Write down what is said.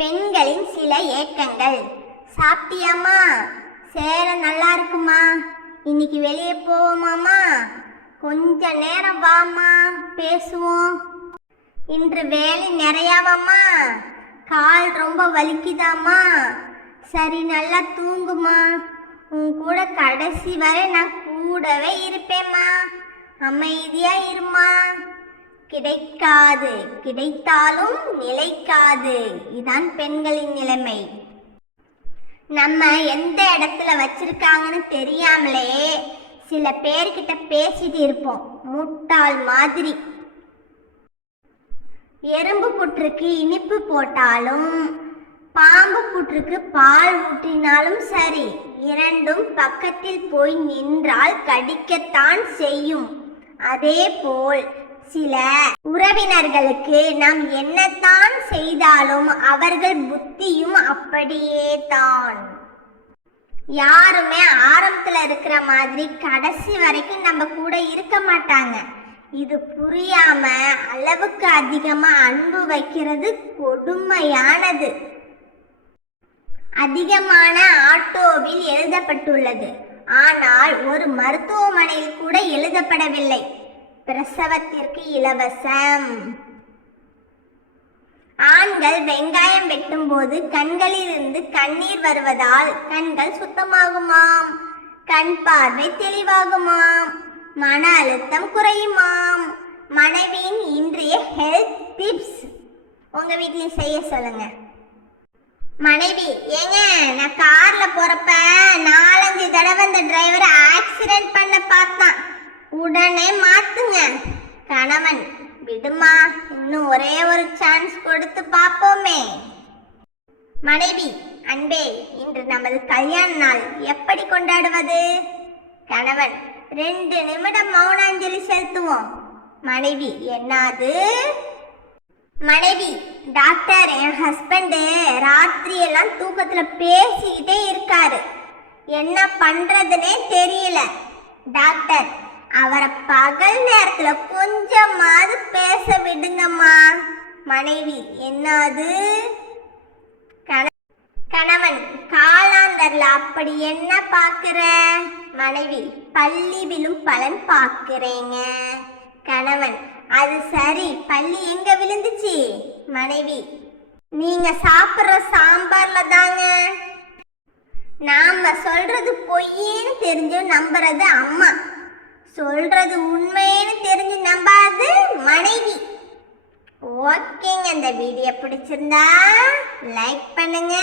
பெண்களின் சில ஏக்கங்கள். சாப்பிட்டியாமா? சேலை நல்லா இருக்குமா? இன்னைக்கு வெளியே போவோமாமா? கொஞ்ச நேரம் வாமா, பேசுவோம். இன்று வேலை நிறையாவாமா? கால் ரொம்ப வலிக்குதாமா? சரி, நல்லா தூங்குமா. உன் கூட கடைசி வரை நான் கூடவே இருப்பேம்மா. அமைதியா இருமா. கிடைக்காது, கிடைத்தாலும் நிலைக்காது. இதான் பெண்களின் நிலைமை. நம்ம எந்த இடத்துல வச்சிருக்காங்கன்னு தெரியாமலே சில பேர்கிட்ட பேசிட்டு இருப்போம், முட்டாள் மாதிரி. எறும்பு புற்றுக்கு இனிப்பு போட்டாலும் பாம்பு புற்றுக்கு பால் ஊற்றினாலும் சரி, இரண்டும் பக்கத்தில் போய் நின்றால் கடிக்கத்தான் செய்யும். அதே போல் சில உறவினர்களுக்கு நாம் என்னத்தான் செய்தாலும் அவர்கள் புத்தியும் அப்படியே தான். யாருமே ஆரம்பத்துல இருக்கிற மாதிரி கடைசி வரைக்கும் நம்ம கூட இருக்க மாட்டாங்க. இது புரியாம அளவுக்கு அதிகமா அன்பு வைக்கிறது கொடுமையானது. அதிகமான ஆட்டோவில் எழுதப்பட்டுள்ளது, ஆனால் ஒரு மருத்துவமனையில் கூட எழுதப்படவில்லை பிரசவத்திற்கு இலவசம். ஆண்கள் வெங்காயம் வெட்டும் போது கண்களிலிருந்து கண்ணீர் வருவதால் கண்கள் சுத்தமாகுமாம், கண் பார்வை தெளிவாகுமாம், மன அழுத்தம் குறையுமாம். மனைவியின் இன்றைய ஹெல்த் டிப்ஸ் உங்க வீட்லயும் செய்ய சொல்லுங்க. மனைவி: ஏங்க, நான் கார்ல போறப்ப 4-5 தடவை இந்த டிரைவர் ஆக்சிடென்ட் பண்ண பார்த்தான், உடனே மாத்துங்க. கணவன்: விடுமா, இன்னும் ஒரே ஒரு சான்ஸ் கொடுத்து பார்ப்போமே. மனைவி: அன்பே, இன்று நமது கல்யாண நாள் எப்படி கொண்டாடுவது? கணவன்: 2 நிமிடம் மௌனாஞ்சலி செலுத்துவோம். மனைவி: என்னது? மனைவி: டாக்டர், என் ஹஸ்பண்டு ராத்திரி எல்லாம் தூக்கத்துல பேசிக்கிட்டே இருக்காரு, என்ன பண்றதுன்னே தெரியல. டாக்டர்: அவரை பகல் நேரத்துல கொஞ்சமாவது பேச விடுங்கம்மா. மனைவி: என்னது? கணவன்: காலாந்தர்ல அப்படி என்ன பாக்குற? மனைவி: பள்ளி விழும் பலன் பாக்குறேங்க. கணவன்: அது சரி, பள்ளி எங்க விழுந்துச்சு? மனைவி: நீங்க சாப்பிடுற சாம்பார்ல தாங்க. நாம சொல்றது பொய்ன்னு தெரிஞ்சு நம்புறது அம்மா, சொல்றது உண்மைன்னு தெரிஞ்சு நம்பாது மனைவி. ஓகேங்க, இந்த வீடியோ பிடிச்சிருந்தா லைக் பண்ணுங்க.